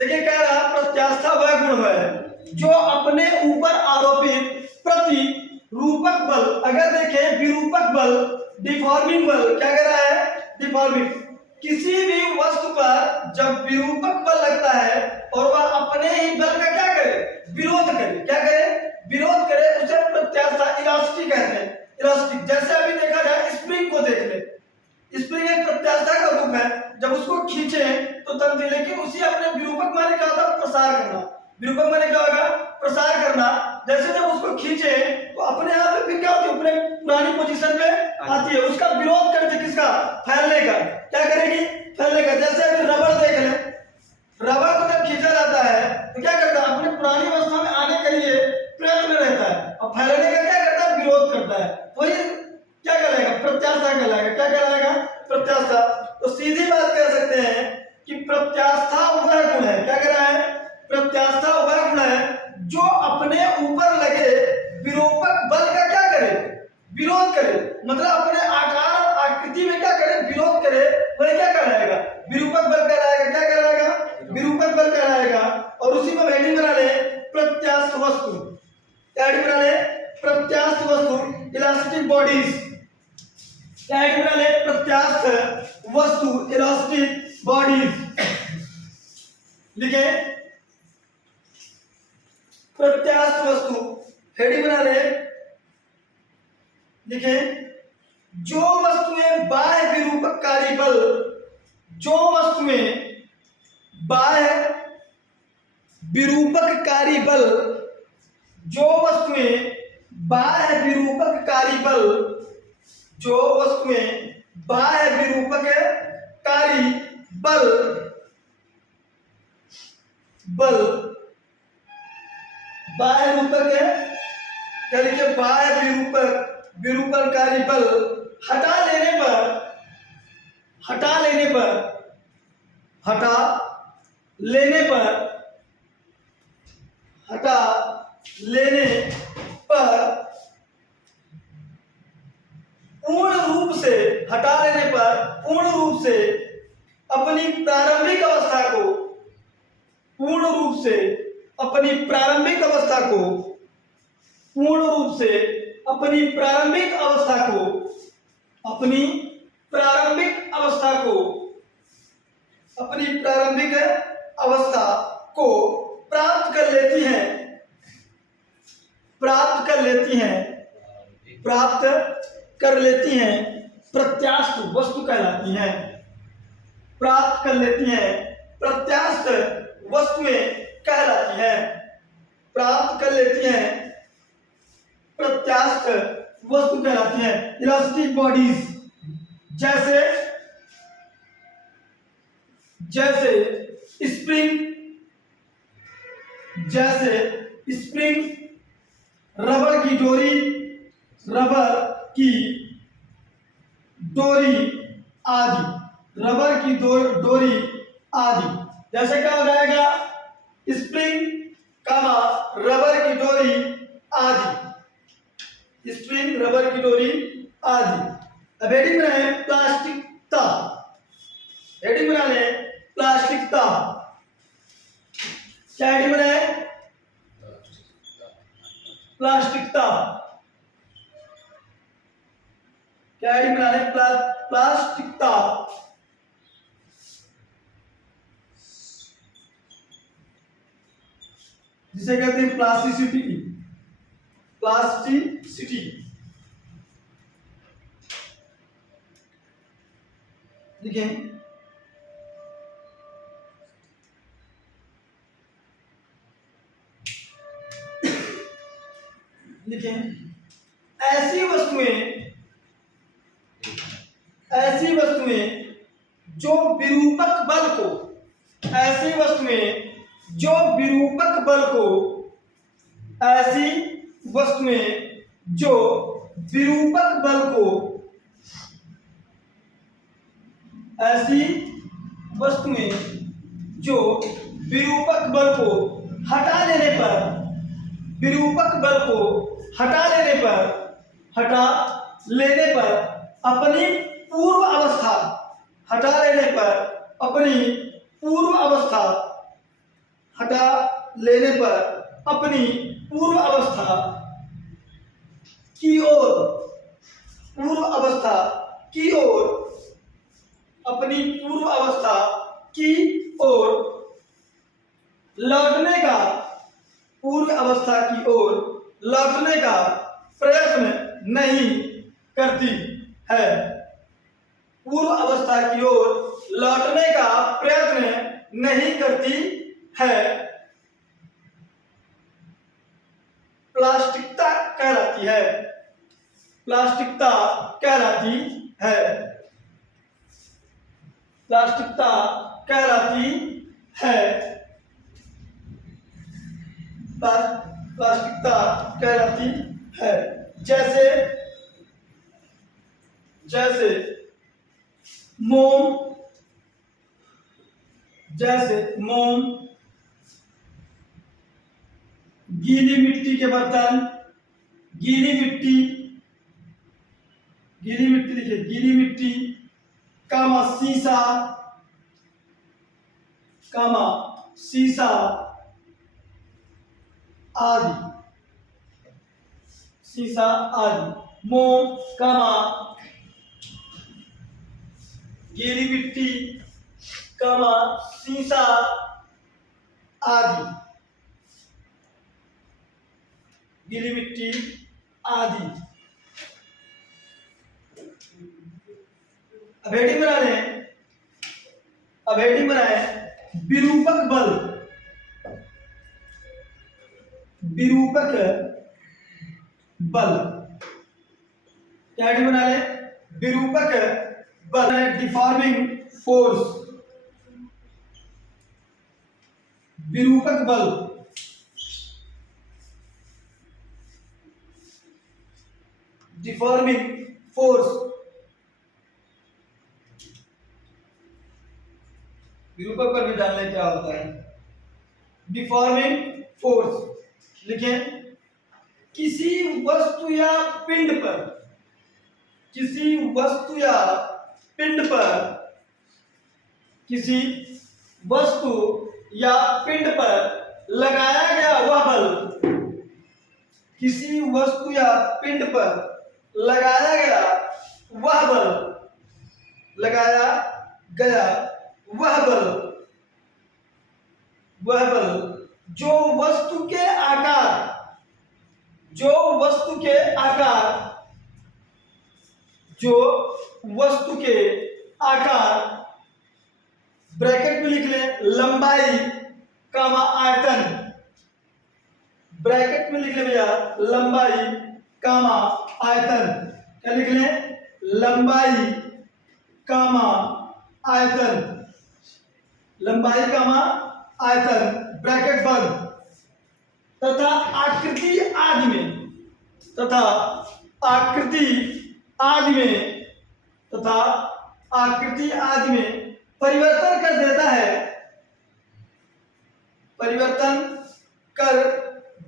देखिए कह रहा प्रत्यास्था वह गुण है जो अपने ऊपर आरोपित प्रतिरूपक बल, अगर देखें विरूपक बल, डिफॉर्मिंग बल, क्या कह रहा है डिफॉर्मिंग, किसी भी वस्तु पर जब विरूपक बल लगता है और वह अपने ही बल का क्या करे विरोध करे, क्या करे विरोध करे, उसे प्रत्यास्था इलास्टिक कहते हैं। इलास्टिक जैसे अभी देखा जाए स्प्रिंग को देख ले, स्प्रिंग एक प्रत्यास्था का रूप है, जब उसको खींचे तो तंत्र, लेकिन उसी अपने विरूपक माने क्या होता है प्रसार करना, विरूपक माने क्या होगा प्रसार करना। जैसे जब उसको खींचे तो अपने आप में फिर क्या होती है अपने पुरानी पोजीशन पे आती है, उसका विरोध करती है किसका फैलने का, क्या करेगी फैलने का। जैसे अभी रबड़ देख ले, रबड़ को जब खींचा जाता है तो क्या करता है अपने पुरानी अवस्था में आने के लिए प्रयत्न रहता है और फैलने का क्या करता है विरोध करता है, तो ये क्या कहलाएगा प्रत्यास्था कहलाएगा, क्या कहलाएगा प्रत्यास्था। तो सीधी बात कह सकते हैं कि प्रत्यास्था वह गुण है, क्या कह रहा है प्रत्यास्था वह गुण है जो अपने ऊपर लगे विरूपक बल का क्या करे विरोध करे, मतलब अपने आकार और आकृति में क्या करे विरोध करे, वह क्या कहलाएगा विरूपक बल कहलाएगा, क्या कहलाएगा विरूपक बल कहलाएगा। और उसी में हेडिंग बना ले प्रत्यास्थ वस्तु, क्या हेडिंग बना ले प्रत्यास्थ वस्तु इलास्टिक बॉडीज, क्या हेडिंग बना ले प्रत्यास्थ वस्तु इलास्टिक बॉडीज, लिखे प्रत्यास्थ वस्तु हेडिंग बना ले, लिखे जो वस्तुएं बाह्य विरूपककारी बल, जो वस्तुएं बाह्य विरूपककारी बल, जो वस्तुएं बाह्य विरूपककारी बल, जो वस्तुएं बाह्य विरूपककारी बल बल बाह्य रूपक है, क्या लिखे बाह्य विरूपणकारी बल हटा लेने पर, हटा लेने पर, हटा लेने पर, हटा लेने पर पूर्ण रूप से, हटा लेने पर पूर्ण रूप से अपनी प्रारंभिक अवस्था को, पूर्ण रूप से अपनी प्रारंभिक अवस्था को, पूर्ण रूप से अपनी प्रारंभिक अवस्था को, अपनी प्रारंभिक अवस्था को, अपनी प्रारंभिक अवस्था को प्राप्त कर लेती हैं, प्राप्त कर लेती हैं, प्राप्त कर लेती हैं, प्रत्यास्थ वस्तु कहलाती हैं, प्राप्त कर लेती हैं प्रत्यास्थ वस्तुएं कहलाती हैं, प्राप्त कर लेती हैं प्रत्यास्थ वस्तु कहलाती हैं। इलास्टिक बॉडीज जैसे, जैसे स्प्रिंग, जैसे स्प्रिंग, रबड़ की डोरी, रबड़ की डोरी आदि, रबड़ की डोरी आदि। जैसे क्या हो जाएगा स्प्रिंग कामा रबड़ की डोरी आदि, स्प्रिंग रबड़ की डोरी आदि। अब हेडिंग बनाए प्लास्टिकता, हेडिंग बना ले प्लास्टिकता, क्या हेडिंग बनाए प्लास्टिकता, क्या हेडिंग बना ले प्लास्टिकता, जिसे कहते हैं प्लास्टिसिटी, प्लास्टिसिटी। लिखें लिखें ऐसी वस्तुएं, ऐसी वस्तुएं जो विरूपक बल को, ऐसी वस्तुएं जो विरूपक बल को, ऐसी वस्तुएं जो विरूपक बल को, ऐसी वस्तुएं जो विरूपक बल को हटा लेने पर, विरूपक बल को हटा लेने पर, हटा लेने पर अपनी पूर्व अवस्था, हटा लेने पर अपनी पूर्व अवस्था, हटा लेने पर अपनी पूर्व अवस्था की ओर अपनी पूर्व अवस्था की ओर लौटने का प्रयत्न नहीं करती है। पूर्व अवस्था की ओर लौटने का प्रयत्न नहीं करती है। प्लास्टिकता कहलाती है। प्लास्टिकता कहलाती है। प्लास्टिकता कहलाती है। प्लास्टिकता कहलाती है। जैसे मोम, गीली मिट्टी के बर्तन, गीली मिट्टी लिखिए, गीली मिट्टी, शीशा आदि। मोम, गीली मिट्टी, शीशा आदि। गीली मिट्टी आदि। अब हेडिंग बना लें। विरूपक बल। क्या हेडिंग बना लें? विरूपक बल, डिफॉर्मिंग फोर्स। विरूपक बल डिफॉर्मिंग फोर्स। विरूपक बल भी जान लें क्या होता है। डिफॉर्मिंग फोर्स लिखें, किसी वस्तु या पिंड पर लगाया गया वह बल। किसी वस्तु या पिंड पर लगाया गया वह बल जो वस्तु के आकार ब्रैकेट में लिख लें, लंबाई आयतन। ब्रैकेट में लिख लें भैया, लंबाई आयतन। क्या लिख लें? लंबाई आयतन, ब्रैकेट बंद। तथा आकृति आदि में परिवर्तन कर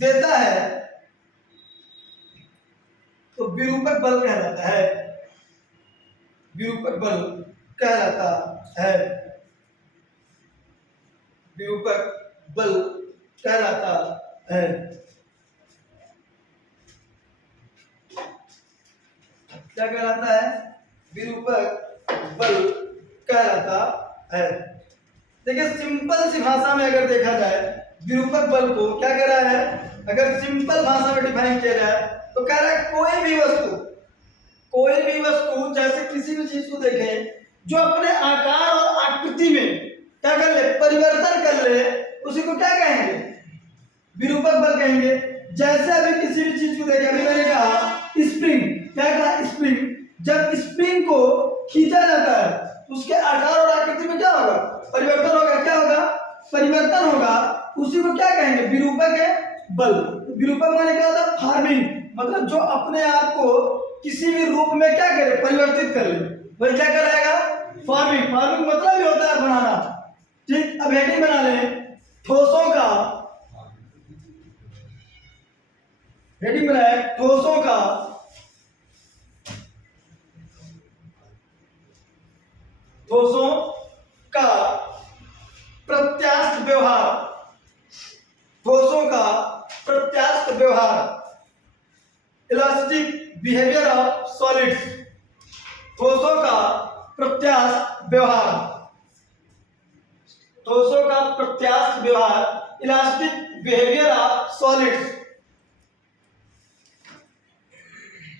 देता है तो विरूपक बल कहलाता है। विरूपक बल कहलाता है। क्या कहलाता है? विरूपक बल कहलाता है। देखिए, सिंपल सी भाषा में अगर देखा जाए विरूपक बल को क्या कह रहा है, अगर सिंपल भाषा में डिफाइन किया जाए तो कह रहा है कोई भी वस्तु जैसे किसी भी चीज को देखें जो अपने आकार और आकृति में क्या कर ले, परिवर्तन कर ले, उसी को क्या कहेंगे? विरूपक बल कहेंगे। जैसे अभी किसी भी चीज को देखें, अभी मैंने कहा स्प्रिंग, क्या कहा? स्प्रिंग। जब स्प्रिंग को खींचा जाता है उसके आकार और आकृति में क्या होगा? परिवर्तन होगा। क्या होगा? परिवर्तन होगा। उसी को क्या कहेंगे? विरूपक है बल। विरूपक माने क्या होता है? फॉर्मिंग, मतलब जो अपने आप को किसी भी रूप में क्या करे? परिवर्तित कर ले, वही क्या कराएगा? फॉर्मिंग मतलब ही होता है बनाना। ठीक, अब हेडिंग बना लें, ठोसों का। हेडिंग बनाए, ठोसों का प्रत्यास्थ व्यवहार। प्रत्यास्थ व्यवहार, ठोसों का प्रत्यास्थ व्यवहार, elastic behaviour of solids,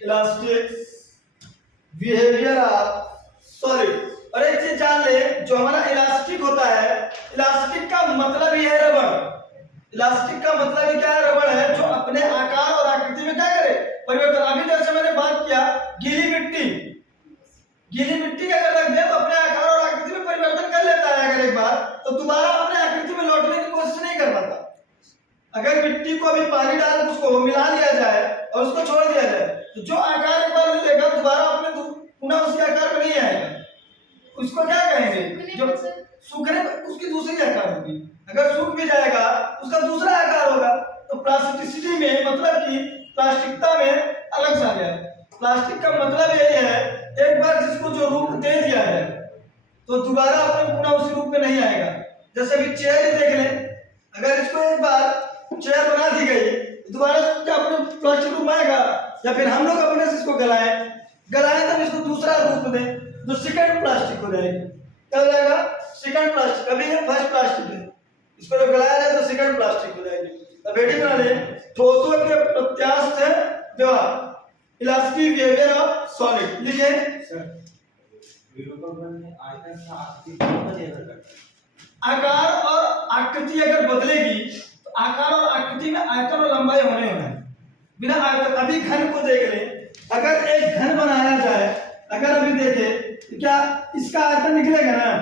elastic behaviour of solid. और एक चीज जान ले, जो हमारा इलास्टिक होता है, इलास्टिक का मतलब ही है रबड़। इलास्टिक का मतलब ही क्या है? रबड़ है, जो अपने आकार और आकृति में क्या करे? परिवर्तन। अभी जैसे मैंने बात किया, गीली मिट्टी, गीली मिट्टी अगर रख दे तो अपने आकार और आकृति में परिवर्तन कर लेता है अगर एक बार, तो दोबारा अपने आकृति में लौटने की कोशिश नहीं कर पाता। अगर मिट्टी को भी पानी डाल उसको मिला दिया जाए और उसको छोड़ दिया जाए, तो जो आकार एक बार मिलेगा दोबारा अपने पुनः उसी आकार में नहीं आएगा। उसको क्या कहेंगे? जो सूखने उसकी दूसरी आकार होगी। अगर सूख भी जाएगा उसका दूसरा आकार होगा। तो प्लास्टिसिटी में मतलब कि प्लास्टिकता में अलग सा गया। प्लास्टिक का मतलब यही है, एक बार जिसको जो रूप दे दिया है तो दोबारा अपने पुनः उसी रूप में नहीं आएगा। जैसे भी चेयर ही देख लें, अगर इसको एक बार चेयर बना दी गई दोबारा क्या अपने प्लास्टिक रूप में आएगा? या फिर हम लोग अपने से इसको गलाएं तब इसको दूसरा रूप दें तो सेकंड प्लास्टिक हो जाएगी। क्या हो जाएगा? Second plastic. अभी ये फर्स्ट प्लास्टिक है, इसको जब गलाया जाए तो सेकंड प्लास्टिक हो जाएगी। अब हेडिंग बना ले, ठोसों के प्रत्यास्थ व्यवहार, इलास्टिक बिहेवियर ऑफ सॉलिड। लिखे सर, आकार और आकृति अगर बदलेगी तो आकार और आकृति में आयतन और लंबाई होने होना है। बिना आयतन, अभी घन को देख ले, अगर एक घन बनाया जाए, अगर अभी देखे तो क्या इसका आयतन निकलेगा ना?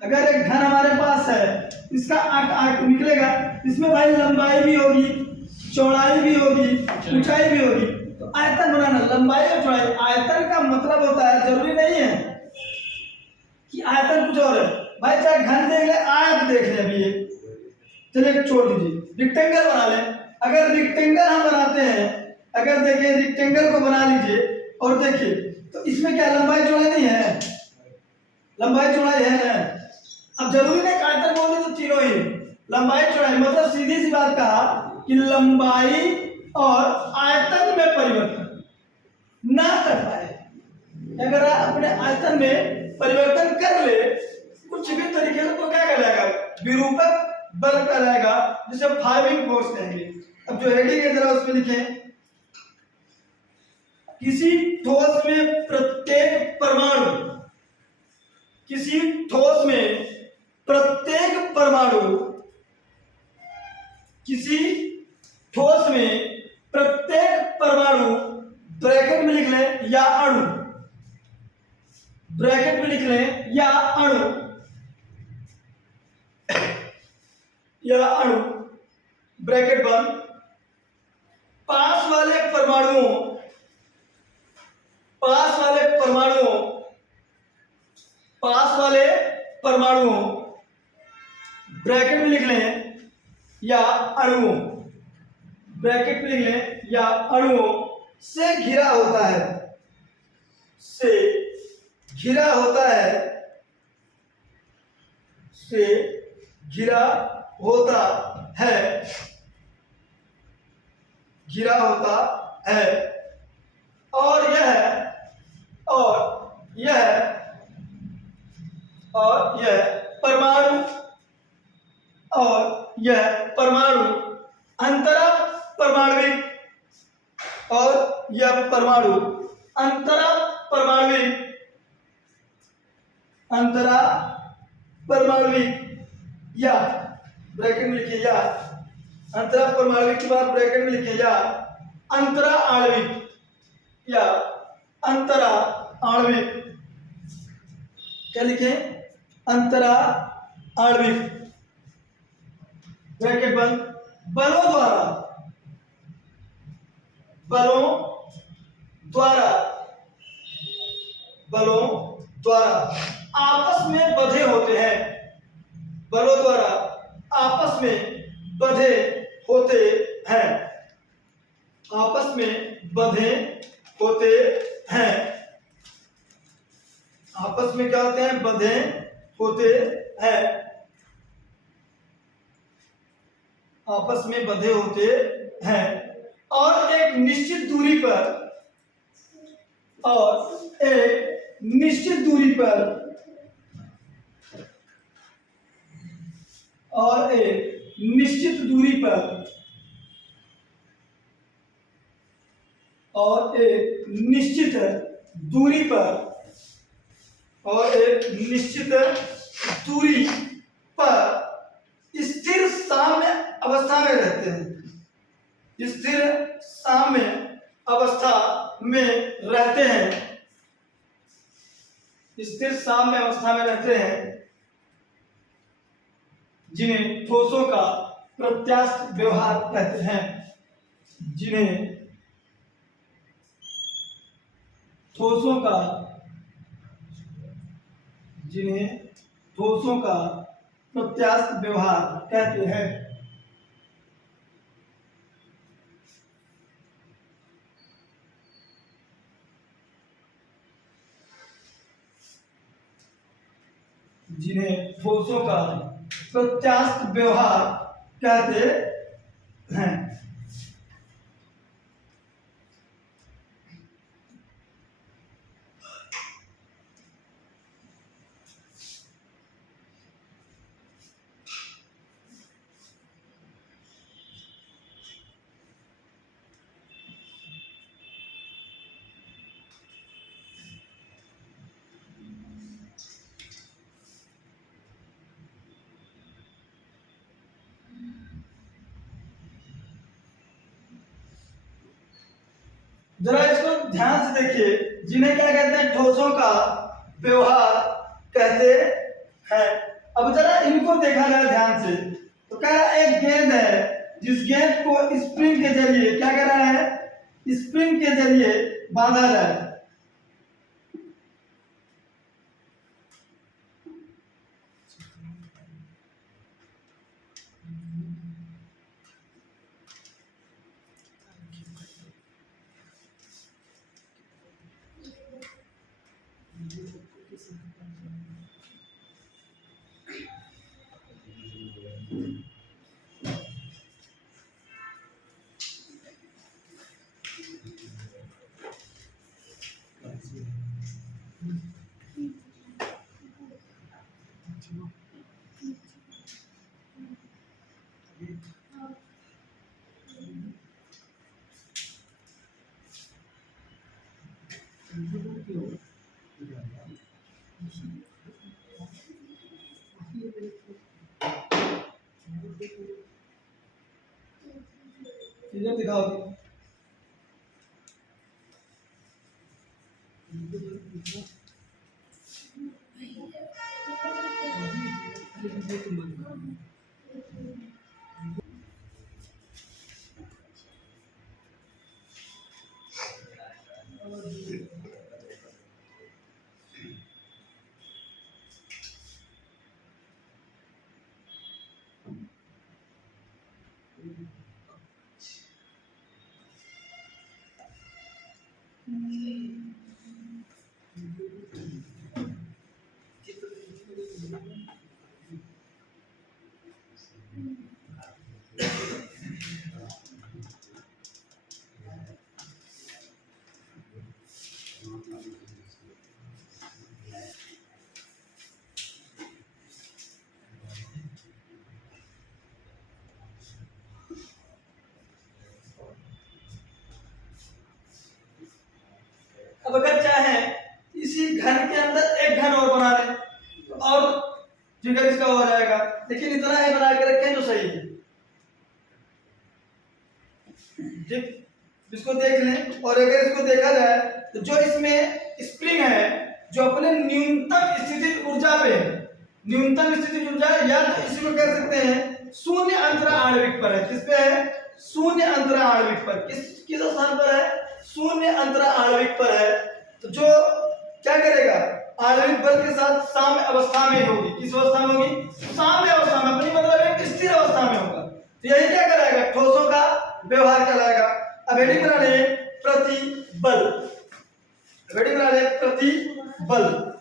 अगर एक घन हमारे पास है, इसका आयतन निकलेगा, इसमें भाई लंबाई भी होगी, चौड़ाई भी होगी, ऊंचाई भी होगी। तो आयतन बनाना, लंबाई और चौड़ाई, आयतन का मतलब होता है, जरूरी नहीं है कि आयतन कुछ और है भाई। चाहे घन देख ले, आयत देख ले, अभी ये चलिए छोड़ दीजिए, रेक्टेंगल बना ले। अगर रेक्टेंगल हम बनाते हैं, अगर देखिए रेक्टेंगल को बना लीजिए और देखिए तो इसमें क्या लंबाई चौड़ाई नहीं है? लंबाई चौड़ाई है ना? अब जरूरी नहीं आयतन बोले तो तीनों ही लंबाई चौड़ाई, मतलब सीधी सी बात कहा कि लंबाई और आयतन में परिवर्तन ना कर पाए। अगर अपने आयतन में परिवर्तन कर ले कुछ भी तरीके से तो क्या कहलाएगा? विरूपक बल कहलाएगा, जिसे फार्मिंग फोर्स कहेंगे। अब जो हेडिंग है जरा उसमें लिखें, किसी ठोस में प्रत्येक परमाणु, किसी ठोस में प्रत्येक परमाणु, किसी ठोस में प्रत्येक परमाणु, ब्रैकेट में लिख लें या अणु, ब्रैकेट में लिख लें या अणु, या अणु, ब्रैकेट बंद, पास वाले परमाणुओं, पास वाले परमाणुओं, पास वाले परमाणुओं, ब्रैकेट में लिख लें या अणुओं, ब्रैकेट में लिख लें या अणुओं से घिरा होता है, से घिरा होता है, से घिरा होता है, घिरा होता है। और यह परमाणु, और यह परमाणु अंतरा परमाणविक, और यह परमाणु अंतरा परमाणविक, अंतरा परमाणविक, या ब्रैकेट में लिखिए या अंतरा परमाणविक के बाद ब्रैकेट में लिखिए या अंतरा आणविक, या अंतरा आणविक। क्या लिखे? अंतरा आणविक, ब्रैकेट बंद। बलों द्वारा, बलों द्वारा, बलों द्वारा आपस में बंधे होते हैं, बलों द्वारा आपस में बंधे होते हैं, आपस में बंधे होते हैं, आपस में क्या होते हैं? बंधे होते हैं, आपस में बंधे होते हैं। और एक निश्चित दूरी पर, और एक निश्चित दूरी पर और एक निश्चित दूरी पर और एक निश्चित दूरी पर और एक निश्चित दूरी पर स्थिर साम्य अवस्था में रहते हैं। स्थिर साम्य अवस्था में रहते हैं। स्थिर साम्य अवस्था में रहते हैं जिन्हें ठोसों का प्रत्यास्थ व्यवहार कहते हैं। जिन्हें ठोसों का प्रत्यास्थ व्यवहार कहते हैं। जिन्हें ठोसों का प्रत्यास्थ व्यवहार कहते हैं। जरा इसको ध्यान से देखिए, जिन्हें क्या कहते हैं, ठोसों का व्यवहार कहते हैं। अब जरा इनको देखा जाए ध्यान से, तो कह रहा है एक गेंद है जिस गेंद को स्प्रिंग के जरिए क्या कर रहा है, स्प्रिंग के जरिए बांधा जाए। इधर दिखाओ। अब अगर चाहे इसी घन के अंदर एक घन और बना ले तो और फिगर इसका हो जाएगा, लेकिन इतना ही बना के रखें जो सही है। ठीक, इसको देख लें। और अगर इसको देखा जाए तो जो इसमें स्प्रिंग है जो अपने न्यूनतम स्थितिज ऊर्जा पे है, न्यूनतम स्थितिज ऊर्जा, या तो इसी को कह सकते हैं शून्य अंतरा आणविक पर है। किस पे है? शून्य अंतरा आणविक पर। किस स्थान पर है? शून्य अंतरा आणविक पर है। तो जो क्या करेगा, आणविक बल के साथ साम्य अवस्था में होगी। किस अवस्था में होगी? साम्य अवस्था में, अपनी मतलब एक स्थिर अवस्था में होगा। तो यही क्या कराएगा, ठोसों का व्यवहार कहलाएगा। अब हेडिंग बना ले प्रतिबल, हेडिंग बना ले प्रतिबल।